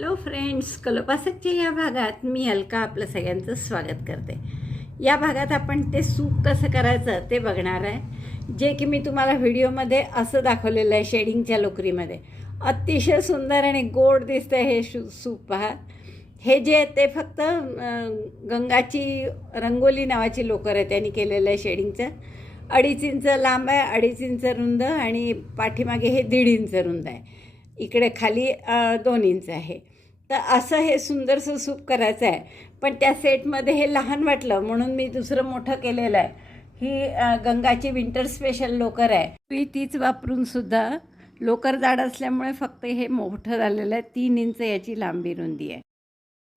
Hello friends, कलोपासकच्या या भागात मी अलका आपलं सगळ्यांचं स्वागत करते. या भागात आपण ते सूप कसं करायचं ते बघणार आहे, जे की मी तुम्हाला व्हिडिओमध्ये असं दाखवलेलं आहे. शेडिंगच्या लोकरीमध्ये अतिशय सुंदर आणि गोड दिसतं हे सूप. पहा, हे जे आहे ते फक्त गंगाची रंगोली नावाची लोकर आहे त्यांनी केलेलं आहे. शेडिंगचं 2.5 इंच लांब आहे, 2.5 इंच रुंद आणि पाठीमागे हे 1.5 इंच रुंद आहे. इकडे खाली 2 इंच आहे. तर असं हे सुंदरसं सूप करायचं आहे. पण त्या सेटमध्ये हे लहान वाटलं म्हणून मी दुसरं मोठं केलेलं आहे. ही गंगाची विंटर स्पेशल लोकर आहे. मी तीच वापरून सुद्धा लोकर जाड असल्यामुळे फक्त हे मोठं झालेलं आहे. 3 इंच याची लांबी रुंदी आहे.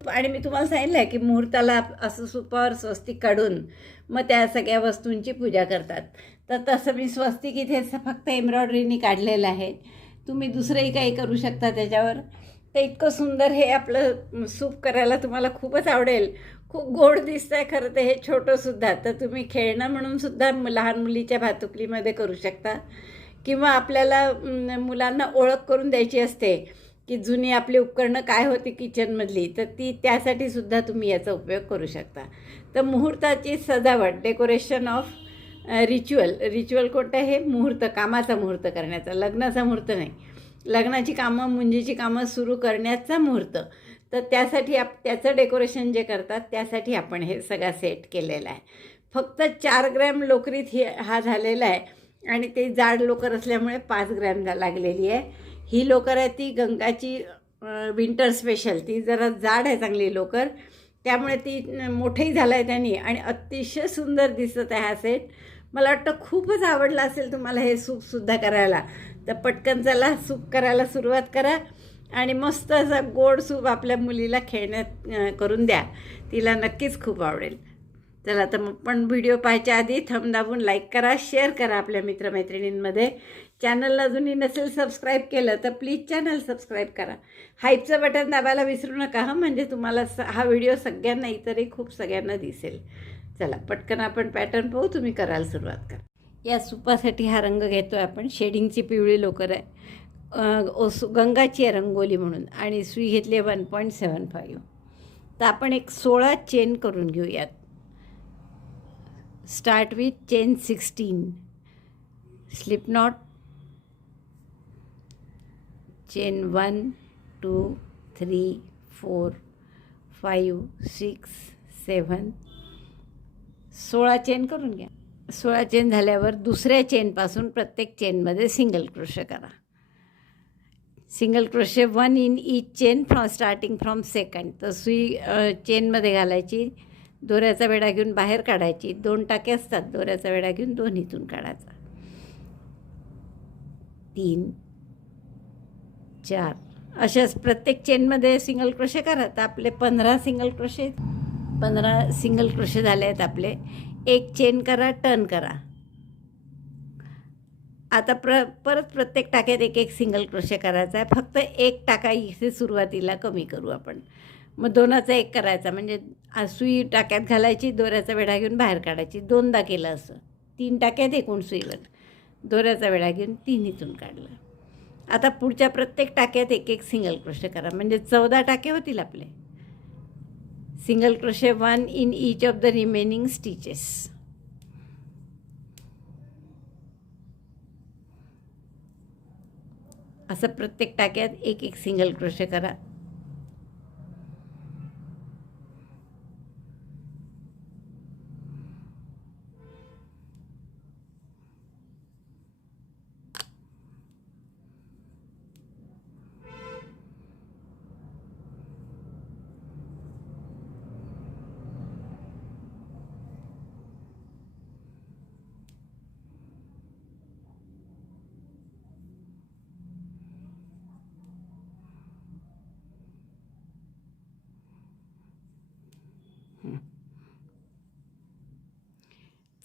आणि मी तुम्हाला सांगितलं आहे की मुहूर्ताला असं सुपावर स्वस्तिक काढून मग त्या सगळ्या वस्तूंची पूजा करतात. तर तसं मी स्वस्तिक इथे फक्त एम्ब्रॉयडरीनी काढलेलं आहे. तुम्ही दुसरंही काही करू शकता त्याच्यावर. तर इतकं सुंदर हे आपलं सूप करायला तुम्हाला खूपच आवडेल. खूप गोड दिसतं आहे खरं तर हे छोटंसुद्धा. तर तुम्ही खेळणं म्हणून सुद्धा लहान मुलीच्या भातुकलीमध्ये करू शकता. किंवा आपल्याला मुलांना ओळख करून द्यायची असते की जुनी आपली उपकरणं काय होती किचनमधली, तर त्यासाठी सुद्धा तुम्ही याचा उपयोग करू शकता. तर मुहूर्ताची सजावट, डेकोरेशन ऑफ रिच्युअल कोणतं आहे? मुहूर्त, कामाचा मुहूर्त करण्याचा, लग्नाचा मुहूर्त नाही. लग्नाची कामं, मुंजीची कामं सुरू करण्याचा मुहूर्त. तर त्यासाठी त्याचं डेकोरेशन जे करतात त्यासाठी आपण हे सगळा सेट केलेला आहे. फक्त 4 ग्रॅम लोकरीत हा झालेला आहे आणि ते जाड लोकर असल्यामुळे 5 ग्रॅम लागलेली आहे. ही लोकर आहे ती गंगाची विंटर स्पेशल. ती जरा जाड आहे चांगली लोकर, त्यामुळे ती मोठंही झालं आहे त्यांनी आणि अतिशय सुंदर दिसत आहे हा सेट. मला वाटतं खूपच आवडलं असेल तुम्हाला हे सूपसुद्धा करायला. तर पटकन चला सूप करायला सुरुवात करा आणि मस्त असा गोड सूप आपल्या मुलीला खेळण्यात करून द्या. तिला नक्कीच खूप आवडेल. चला तर मग पण व्हिडिओ पाहायच्या आधी थंब दाबून लाईक करा, शेअर करा आपल्या मित्रमैत्रिणींमध्ये. चॅनलला अजूनही नसेल सबस्क्राईब केलं तर प्लीज चॅनल सबस्क्राईब करा. हाईपचं बटन दाबायला विसरू नका म्हणजे तुम्हाला हा व्हिडिओ सगळ्यांना, इतरही खूप सगळ्यांना दिसेल. चला पटकन आपण पॅटर्न पाहू, तुम्ही करायला सुरुवात करा. या सूपासाठी हा रंग घेतो आहे आपण. शेडिंगची पिवळी लोकर आहे, गंगाची आहे रंगोली म्हणून, आणि सुई घेतली आहे 1.75. तर आपण एक 16 चेन करून घेऊयात. Start with chain 16, slip not, chain 1 2 3 4 5 6 7, 16 chain करून घ्या. 16 चेन झाल्यावर दुसऱ्या चेनपासून प्रत्येक चेनमध्ये सिंगल क्रोशे करा. Single crochet 1 in each chain starting from second. तर सुई चेनमध्ये घालायची, दोऱ्याचा वेढा घेऊन बाहेर काढायची. 2 टाके असतात, दोऱ्याचा वेढा घेऊन दोन्हीतून काढायचा. 3 4 अशाच प्रत्येक चेनमध्ये सिंगल क्रोशे करा. तर आपले 15 सिंगल क्रोशे झाले आहेत आपले. एक चेन करा, टर्न करा. आता परत प्रत्येक टाक्यात एक सिंगल क्रोशे करायचा आहे. फक्त एक टाका इथे सुरुवातीला कमी करू आपण. मग 2चा 1 करायचा, म्हणजे सुई टाक्यात घालायची, दोऱ्याचा वेढा घेऊन बाहेर काढायची. 2दा केलं असं. 3 टाक्यात एकूण सुईवर दोऱ्याचा वेढा घेऊन 3हीतून काढलं. आता पुढच्या प्रत्येक टाक्यात एक सिंगल क्रोशे करा, म्हणजे 14 टाके होतील आपले. Single crochet 1 in each of the remaining stitches. असं प्रत्येक टाक्यात एक सिंगल क्रोशे करा.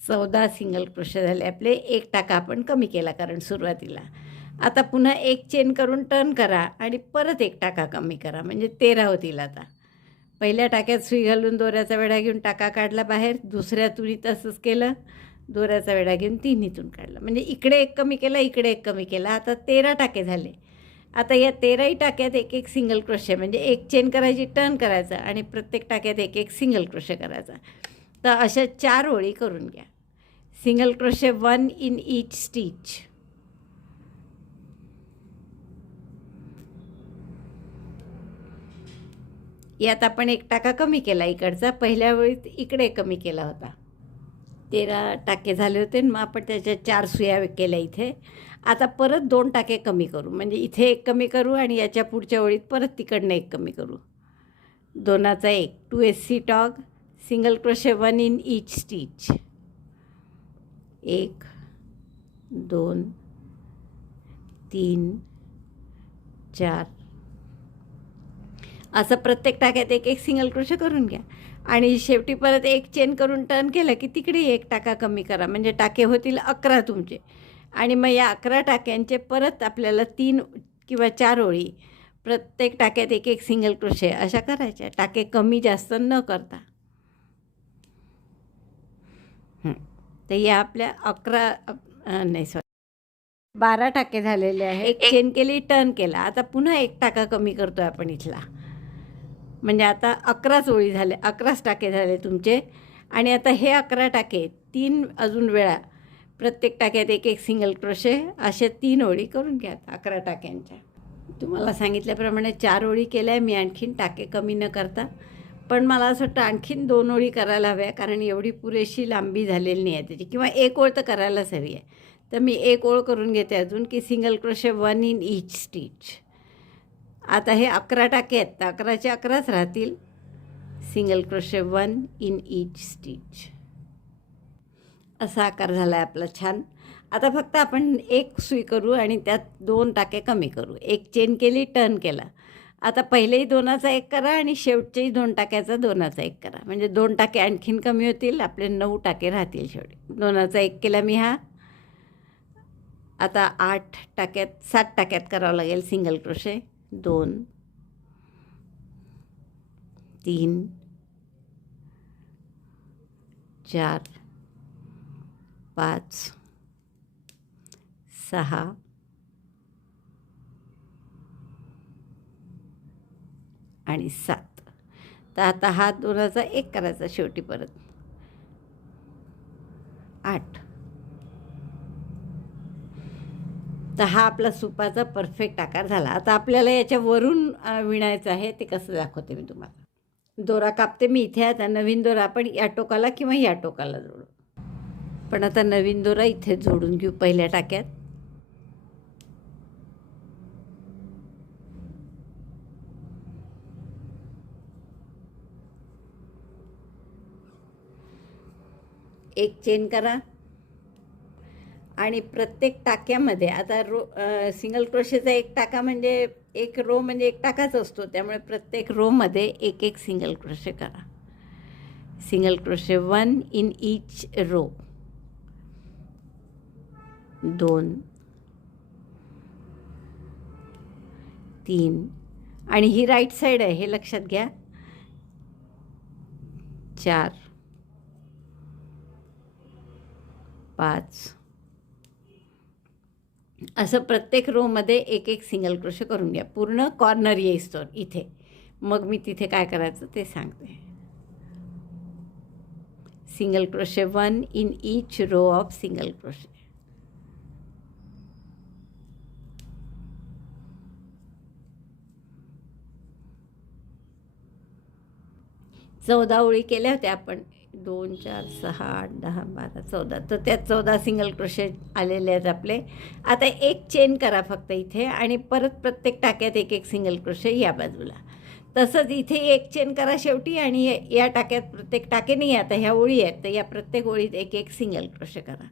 चौदा सिंगल क्रोशे झाले आपले. एक टाका आपण कमी केला कारण सुरुवातीला. आता पुन्हा एक चेन करून टर्न करा आणि परत एक टाका कमी करा, म्हणजे 13 होतील. आता पहिल्या टाक्यात सुई घालून दोऱ्याचा वेढा घेऊन टाका काढला बाहेर. दुसऱ्यातूनही तसंच केलं, दोऱ्याचा वेढा घेऊन 3हीतून काढला, म्हणजे इकडे एक कमी केला, इकडे एक कमी केला. आता 13 टाके झाले. आता या 13ही टाक्यात एक एक सिंगल क्रोशे, म्हणजे एक चेन करायची, टर्न करायचा आणि प्रत्येक टाक्यात एक एक सिंगल क्रोशे करायचा. तर अशा 4 ओळी करून घ्या. Single crochet 1 in each stitch. यात आपण एक टाका कमी केला इकडचा, पहिल्या वेळीत इकडे कमी केला होता. 13 टाके झाले होते, मग आपण त्याच्या 4 सुया केल्या इथे. आता परत 2 टाके कमी करू, म्हणजे इथे एक कमी करू आणि याच्या पुढच्या ओळीत परत तिकडनं एक कमी करू. 2चा 1, 2 SC tog, single crochet 1 in each stitch. 1 2 3 4. असं प्रत्येक टाक्यात एक एक सिंगल क्रोशे करून घ्या आणि शेवटी परत एक चेन करून टर्न केलं की तिकडे एक टाका कमी करा, म्हणजे टाके होतील 11 तुमचे. आणि मग या 11 टाक्यांचे परत आपल्याला 3 किंवा 4 ओळी, प्रत्येक टाक्यात एक एक सिंगल क्रोशे अशा करायच्या, टाके कमी जास्त न करता. तर या आपल्या 12 टाके झालेले आहे. एक चेन केली, टर्न केला, आता पुन्हा एक टाका कमी करतो आपण इथला, म्हणजे आता 11 ओळी झाले, 11 टाके झाले तुमचे. आणि आता हे 11 टाके 3 अजून वेळा प्रत्येक टाक्यात एक एक सिंगल क्रोशे अशा 3 ओळी करून घ्या 11 टाक्यांच्या. तुम्हाला सांगितल्याप्रमाणे 4 ओळी केल्या मी, आणखीन टाके कमी न करता. पण मला असं वाटतं आणखीन 2 ओळी करायला हव्या, कारण एवढी पुरेशी लांबी झालेली नाही आहे त्याची, किंवा एक ओळ तर करायलाच हवी आहे. तर मी एक ओळ करून घेते अजून, की single crochet 1 in each stitch. आता हे 11 टाके आहेत, तर 11चे 11च राहतील. Single crochet 1 in each stitch. असा आकार झाला आहे आपला छान. आता फक्त आपण एक सुई करू आणि त्यात 2 टाके कमी करू. एक चेन केली, टर्न केला. आता पहिलेही 2चा 1 करा आणि शेवटचेही 2 टाक्याचा 2चा 1 करा, म्हणजे 2 टाके आणखीन कमी होतील, आपले 9 टाके राहतील शेवटी. 2चा 1 केला मी हा. आता 8 टाक्यात 7 टाक्यात करावं लागेल सिंगल क्रोशे. 2 3 4 5 6 आणि 7. तर आता हा 2चा 1 करायचा शेवटी परत. 8. तर हा आपला सुपाचा परफेक्ट आकार झाला. आता आपल्याला याच्यावरून विणायचं आहे, ते कसं दाखवते मी तुम्हाला. दोरा कापते मी इथे. आता नवीन दोरा आपण या टोकाला किंवा या टोकाला जोडू, पण आता नवीन दोरा इथे जोडून घेऊ पहिल्या टाक्यात. एक चेन करा आणि प्रत्येक टाक्यामध्ये आता सिंगल क्रोशेचा एक टाका म्हणजे एक रो म्हणजे एक टाकाच असतो, त्यामुळे प्रत्येक रोमध्ये एक एक सिंगल क्रोशे करा. Single crochet 1 in each row. 2 3 आणि ही राईट साईड आहे हे लक्षात घ्या. 4 5. असं प्रत्येक रोमध्ये एक एक सिंगल क्रोशे करून घ्या, पूर्ण कॉर्नर येईस्तोवर इथे. मग मी तिथे काय करायचं ते सांगते. Single crochet 1 in each row of single crochet. चौदा ओळी केल्या होत्या आपण. 2 4 6 8 10 12 14. तर त्यात 14 सिंगल क्रोशे आलेले आहेत आपले. आता एक चेन करा फक्त इथे आणि परत प्रत्येक टाक्यात एक एक सिंगल क्रोशे या बाजूला. तसंच इथे एक चेन करा शेवटी आणि या टाक्यात प्रत्येक टाके नाही, आता ह्या ओळी आहेत तर या प्रत्येक ओळीत एक एक सिंगल क्रोशे करा.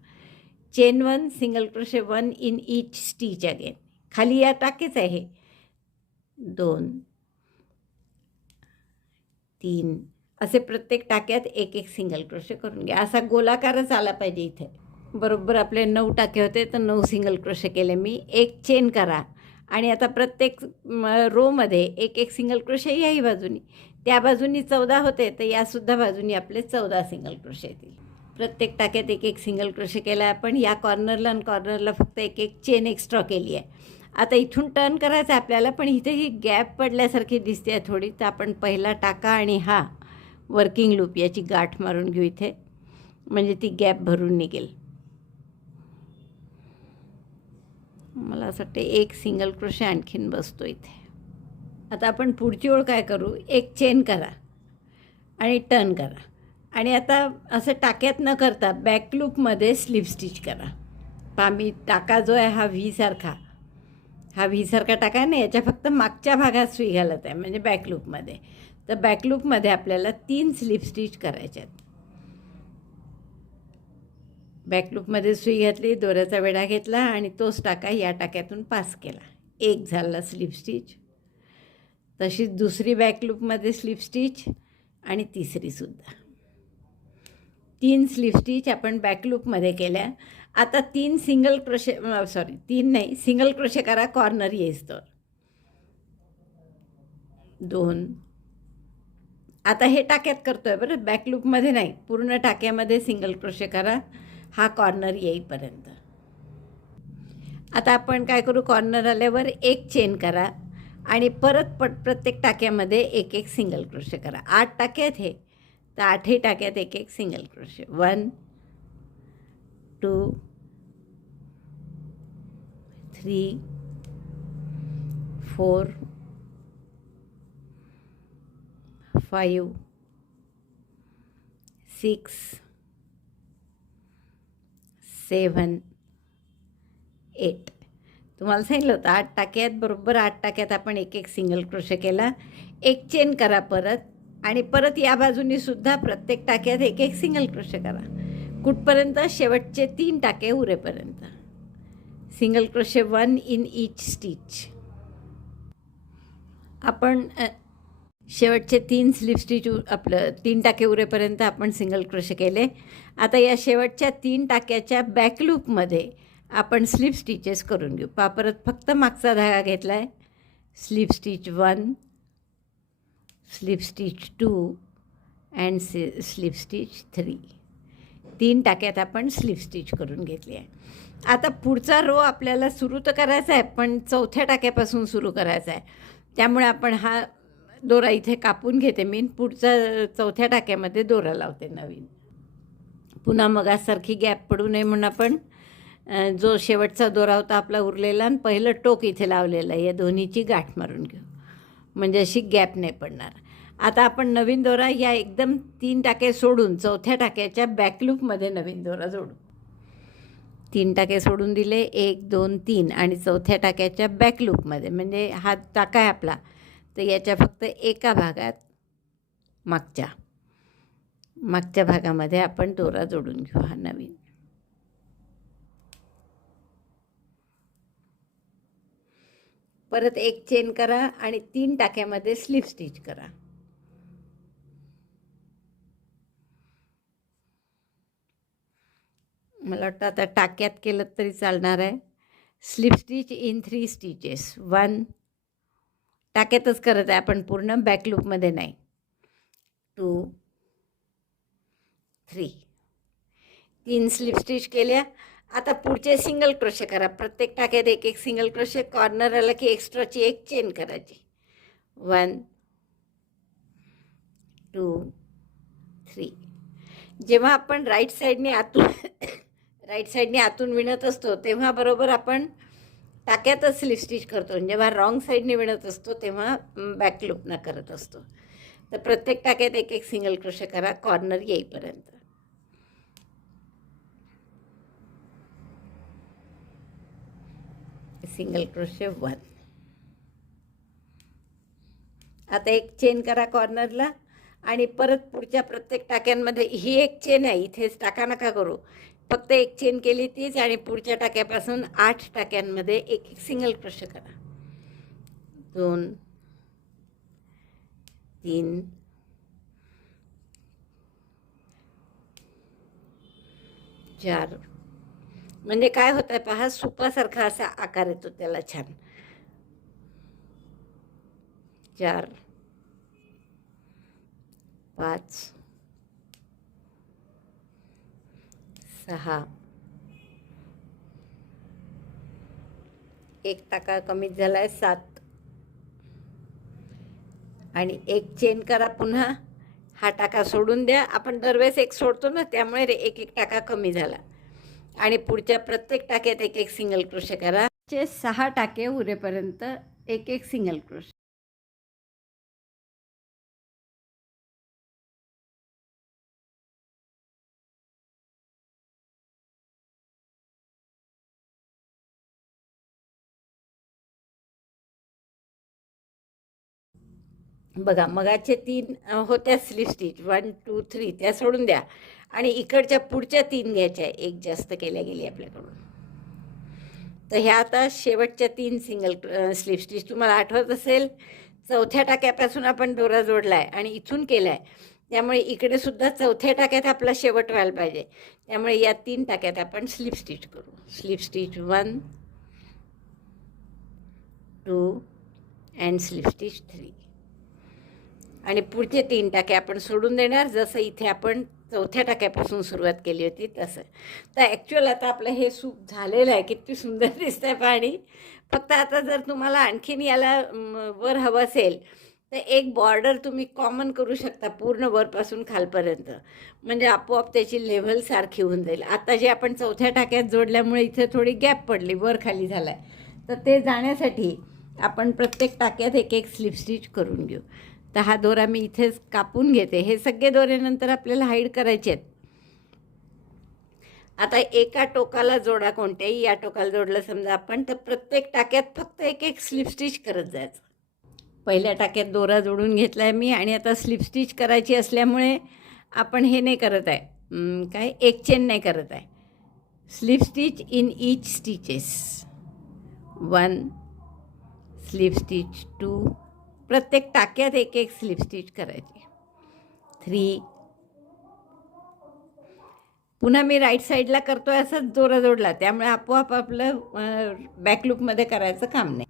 Chain 1 single crochet 1 in each stitch again. खाली या टाकेच आहे. 2 3 असे प्रत्येक टाक्यात एक एक सिंगल क्रोशे करून घ्या. असा गोलाकारच आला पाहिजे इथे. बरोबर आपले 9 टाके होते तर 9 सिंगल क्रोशे केले मी. एक चेन करा आणि आता प्रत्येक रोमध्ये एक एक सिंगल क्रोशे याही बाजूनी. त्या बाजूनी 14 होते तर यासुद्धा बाजूनी आपले 14 सिंगल क्रोशे येतील. प्रत्येक टाक्यात एक एक सिंगल क्रोशे केला आपण. या कॉर्नरला आणि कॉर्नरला फक्त एक एक चेन एक्स्ट्रा केली आहे. आता इथून टर्न करायचं आहे आपल्याला, पण इथे ही गॅप पडल्यासारखी दिसते आहे थोडी, तर आपण पहिला टाका आणि हा वर्किंग लूप याची गाठ मारून घेऊ इथे, म्हणजे ती गॅप भरून निघेल. मला असं वाटते एक सिंगल क्रोशे आणखीन बसतो इथे. आता आपण पुढची ओळ काय करू, एक चेन करा आणि टर्न करा, आणि आता असं टाक्यात न करता बॅक लूपमध्ये स्लिप स्टिच करा. पहा मी टाका जो आहे हा व्ही सारखा टाका आहे ना, याच्या फक्त मागच्या भागात सुई घालत आहे, म्हणजे बॅक लूपमध्ये. तर बॅक लूपमध्ये आपल्याला 3 स्लिप स्टिच करायचे आहेत. बॅक लूपमध्ये सुई घातली, दोऱ्याचा वेढा घेतला आणि तोच टाका या टाक्यातून पास केला, एक झाला स्लिप स्टिच. तशीच दुसरी बॅक लूपमध्ये स्लिप स्टिच आणि तिसरीसुद्धा. 3 स्लिप स्टिच आपण बॅक लूपमध्ये केल्या. आता 3 सिंगल क्रोशे, सॉरी 3 नाही, सिंगल क्रोशे करा कॉर्नर येईस तर 2. आता हे टाक्यात करतो आहे बरं, बॅक लूपमध्ये नाही, पूर्ण टाक्यामध्ये सिंगल क्रोशे करा हा कॉर्नर येईपर्यंत. आता आपण काय करू, कॉर्नर आल्यावर एक चेन करा आणि परत प्रत्येक टाक्यामध्ये एक एक सिंगल क्रोशे करा. 8 टाके आहेत हे, तर 8ही टाक्यात एक एक सिंगल क्रोशे. 1 2 3 4 5 6 7 8. तुम्हाला सांगितलं होतं 8 टाक्यात, बरोबर 8 टाक्यात आपण एक एक सिंगल क्रोशे केला. एक चेन करा परत, आणि परत या बाजूनी सुद्धा प्रत्येक टाक्यात एक एक सिंगल क्रोशे करा कुठपर्यंत, शेवटचे 3 टाके उरेपर्यंत. Single crochet 1 in each stitch. आपण शेवटचे 3 स्लिप स्टिच आपलं 3 टाके उरेपर्यंत आपण सिंगल क्रोशे केले. आता या शेवटच्या 3 टाक्याच्या बॅक लूपमध्ये आपण स्लिप स्टिचेस करून घेऊ. परत फक्त मागचा धागा घेतला आहे, slip stitch 1, slip stitch 2 and slip stitch 3. 3 टाक्यात आपण स्लिप स्टिच करून घेतली आहे. आता पुढचा रो आपल्याला सुरू तर करायचा आहे, पण 4थ्या टाक्यापासून सुरू करायचा आहे. त्यामुळे आपण हा दोरा इथे कापून घेते मी, पुढचा 4थ्या टाक्यामध्ये दोरा लावते नवीन. पुन्हा मगासारखी गॅप पडू नये म्हणून आपण जो शेवटचा दोरा होता आपला उरलेला आणि पहिलं टोक इथे लावलेलं आहे, या दोन्हीची गाठ मारून घेऊ, म्हणजे अशी गॅप नाही पडणार. आता आपण नवीन दोरा या एकदम 3 टाके सोडून 4थ्या टाक्याच्या बॅकलूपमध्ये नवीन दोरा जोडू. 3 टाके सोडून दिले, 1 2 3, आणि 4थ्या टाक्याच्या बॅकलूपमध्ये, म्हणजे हा टाका आहे आपला, तर याच्या फक्त एका भागात मागच्या भागामध्ये आपण दोरा जोडून घेऊ हा नवीन. परत एक चेन करा आणि 3 टाक्यामध्ये स्लिप स्टिच करा. मला वाटतं आता टाक्यात केलं तरी चालणार आहे. Slip stitch in 3 stitches. 1 टाक्यातच करत आहे आपण, पूर्ण बॅकलूपमध्ये नाही. 2 3 3 स्लिप स्टिच केल्या. आता पुढचे सिंगल क्रोशे करा. प्रत्येक टाक्यात एक एक सिंगल क्रोशे. कॉर्नर आला की एक्स्ट्राची एक चेन करायची. 1 2 3. जेव्हा आपण राईट साईडने आतून विणत असतो तेव्हा बरोबर आपण टाक्यातच स्लिप स्टिच करतो. जेव्हा रॉंग साईडने विणत असतो तेव्हा बॅक लूपनं करत असतो. तर प्रत्येक टाक्यात एक एक सिंगल क्रोशे करा कॉर्नर येईपर्यंत. Single crochet 1. आता एक चेन करा कॉर्नरला आणि परत पुढच्या प्रत्येक टाक्यांमध्ये ही एक चेन आहे, इथेच टाका नका करू, फक्त एक चेन केली तीच, आणि पुढच्या टाक्यापासून 8 टाक्यांमध्ये एक एक सिंगल क्रोशे करा. 2 3 4. म्हणजे काय होत आहे पहा, सुपासारखा असा आकार येतो त्याला छान. 4 5 6 एक टाका कमीच झाला आहे 7 आणि एक चेन करा पुन्हा. हा टाका सोडून द्या, आपण दरवेळेस एक सोडतो ना, त्यामुळे एक एक टाका कमी झाला. आणि पुढच्या प्रत्येक टाक्यात एक एक सिंगल क्रोशे करा. 6 टाके उरेपर्यंत एक एक सिंगल क्रोशे. बघा मगाचे 3 होत्या स्लिप स्टिच 1 2 3 त्या सोडून द्या आणि इकडच्या पुढच्या 3 घ्यायच्या, एक जास्त केल्या गेली आपल्याकडून. तर ह्या आता शेवटच्या 3 सिंगल स्लिप स्टिच. तुम्हाला आठवत असेल चौथ्या टाक्यापासून आपण दोरा जोडला आहे आणि इथून केला आहे, त्यामुळे इकडे सुद्धा चौथ्या टाक्यात आपला शेवट व्हायला पाहिजे. त्यामुळे या 3 टाक्यात आपण स्लिप स्टिच करू. Slip stitch 1 2 and slip stitch 3 आणि पुढचे 3 टाके आपण सोडून देणार, जसं इथे आपण चौथ्या टाक्यापासून सुरुवात केली होती तसं. तर ॲक्च्युअल आता आपलं हे सूप झालेलं आहे. किती सुंदर दिसतं आहे पाणी. फक्त आता जर तुम्हाला आणखीन याला वर हवं असेल तर एक बॉर्डर तुम्ही कॉमन करू शकता पूर्ण वरपासून खालपर्यंत, म्हणजे आपोआप त्याची लेव्हल सारखी होऊन जाईल. आता जे आपण चौथ्या टाक्यात जोडल्यामुळे इथे थोडी गॅप पडली, वर खाली झाला आहे, तर ते जाण्यासाठी आपण प्रत्येक टाक्यात एक एक स्लिप स्टिच करून घेऊ. तर हा दोरा मी इथेच कापून घेते. हे सगळे दोरे नंतर आपल्याला हाईड करायचे आहेत. आता एका टोकाला जोडा कोणत्याही, या टोकाला जोडलं समजा आपण, तर प्रत्येक टाक्यात फक्त एक एक स्लिप स्टिच करत जायचं. पहिल्या टाक्यात दोरा जोडून घेतला आहे मी आणि आता स्लिप स्टिच करायची असल्यामुळे आपण हे नाही करत आहे, काय एक चेन नाही करत आहे. Slip stitch in each stitches. 1 slip stitch 2, प्रत्येक टाक्यात एक एक स्लिप स्टिच करायची. 3 पुन्हा मी राईट साईडला करतो आहे असंच दोरा जोडला, त्यामुळे आपोआप आपलं बॅकलूपमध्ये करायचं काम नाही.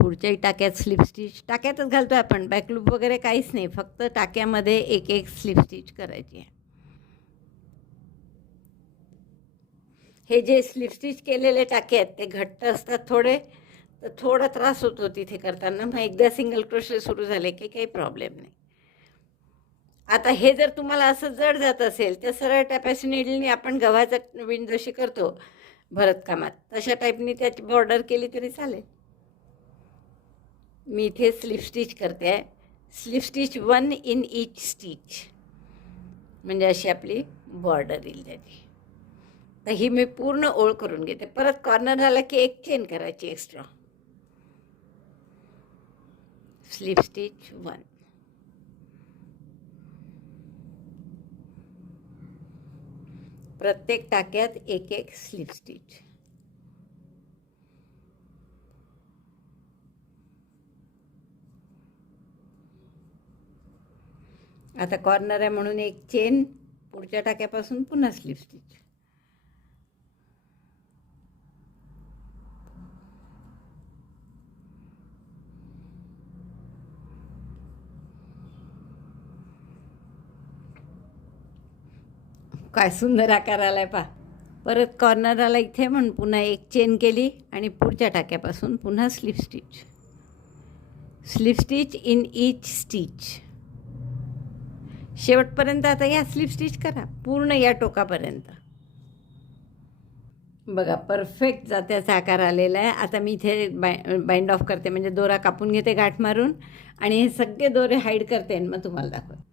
पुढच्याही टाक्यात स्लिप स्टिच टाक्यातच घालतो आहे आपण, बॅकलूप वगैरे काहीच नाही, फक्त टाक्यामध्ये एक एक स्लिप स्टिच करायची आहे. हे जे स्लिप स्टिच केलेले टाके आहेत ते घट्ट असतात थोडे, तर थोडा त्रास होतो तिथे करताना. मग एकदा सिंगल क्रोशे सुरू झाले की काही प्रॉब्लेम नाही. आता हे जर तुम्हाला असं जड जात असेल तर सरळ टॅपॅसी निडलनी आपण गव्हाचा विण जशी करतो भरतकामात तशा टाईपनी त्याची बॉर्डर केली तरी चालेल. मी इथे स्लिप स्टिच करते आहे. Slip stitch 1 in each stitch, म्हणजे अशी आपली बॉर्डर येईल त्याची. तर ही मी पूर्ण ओळ करून घेते. परत कॉर्नर झाला की एक चेन करायची एक्स्ट्रा. Slip stitch 1. प्रत्येक टाक्यात एक एक स्लिप स्टिच. आता कॉर्नर आहे म्हणून एक चेन, पुढच्या टाक्यापासून पुन्हा स्लिप स्टिच. काय सुंदर आकार आलाय पहा. परत कॉर्नर आला इथे म्हणून पुन्हा एक चेन केली आणि पुढच्या टाक्यापासून पुन्हा slip stitch. Slip stitch in each stitch. शेवटपर्यंत आता या स्लिप स्टिच करा पूर्ण या टोकापर्यंत. बघा परफेक्ट जात्याचा आकार आलेला आहे. आता मी इथे बाइंड ऑफ करते, म्हणजे दोरा कापून घेते गाठ मारून आणि हे सगळे दोरे हाईड करते आणि मग तुम्हाला दाखवते.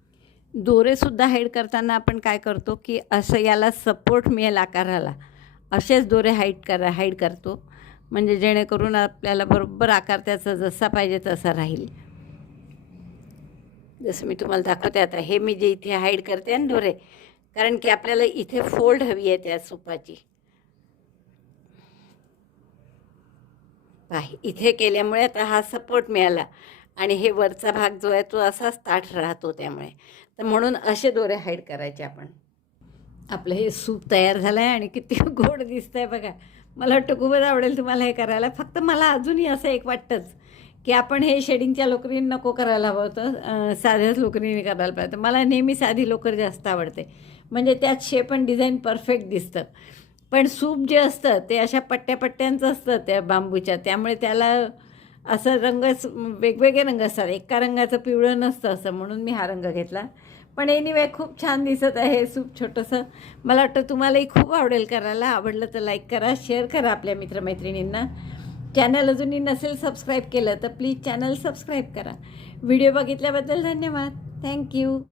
दोरेसुद्धा हाईड करताना आपण काय करतो की असं याला सपोर्ट मिळेल आकाराला असेच दोरे हाईड करतो, म्हणजे जेणेकरून आपल्याला बरोबर आकार त्याचा जसा पाहिजे तसा राहील. जसं मी तुम्हाला दाखवते आता, हे मी जे इथे हाईड करते आणि दोरे, कारण की आपल्याला इथे फोल्ड हवी आहे त्या सूपाची. इथे केल्यामुळे आता हा सपोर्ट मिळाला आणि हे वरचा भाग जो आहे तो असाच ताठ राहतो, त्यामुळे तर म्हणून असे दोरे हाईड करायचे आपण. आपलं हे सूप तयार झालं आहे आणि किती गोड दिसतं आहे बघा. मला वाटतं खूपच आवडेल तुम्हाला हे करायला. फक्त मला अजूनही असं एक वाटतंच की आपण हे शेडिंगच्या लोकरीने नको करायला हवं होतं, साध्याच लोकरीने करायला पाहिजे. मला नेहमी साधी लोकर जास्त आवडते, म्हणजे त्यात शेप आणि डिझाईन परफेक्ट दिसतं. पण सूप जे असतं ते अशा पट्ट्यापट्ट्यांचं असतं त्या बांबूच्या, त्यामुळे त्याला असं रंगच वेगवेगळे रंग असतात, एका रंगाचं पिवळं नसतं असं, म्हणून मी हा रंग घेतला. पण एनिवे खूप छान दिसत आहे सूप छोटंसं. मला वाटतं तुम्हालाही खूप आवडेल करायला. आवडलं तर लाईक करा, शेअर करा आपल्या मित्रमैत्रिणींना. चॅनल अजूनही नसेल सबस्क्राईब केलं तर प्लीज चॅनल सबस्क्राईब करा. व्हिडिओ बघितल्याबद्दल धन्यवाद. थँक्यू.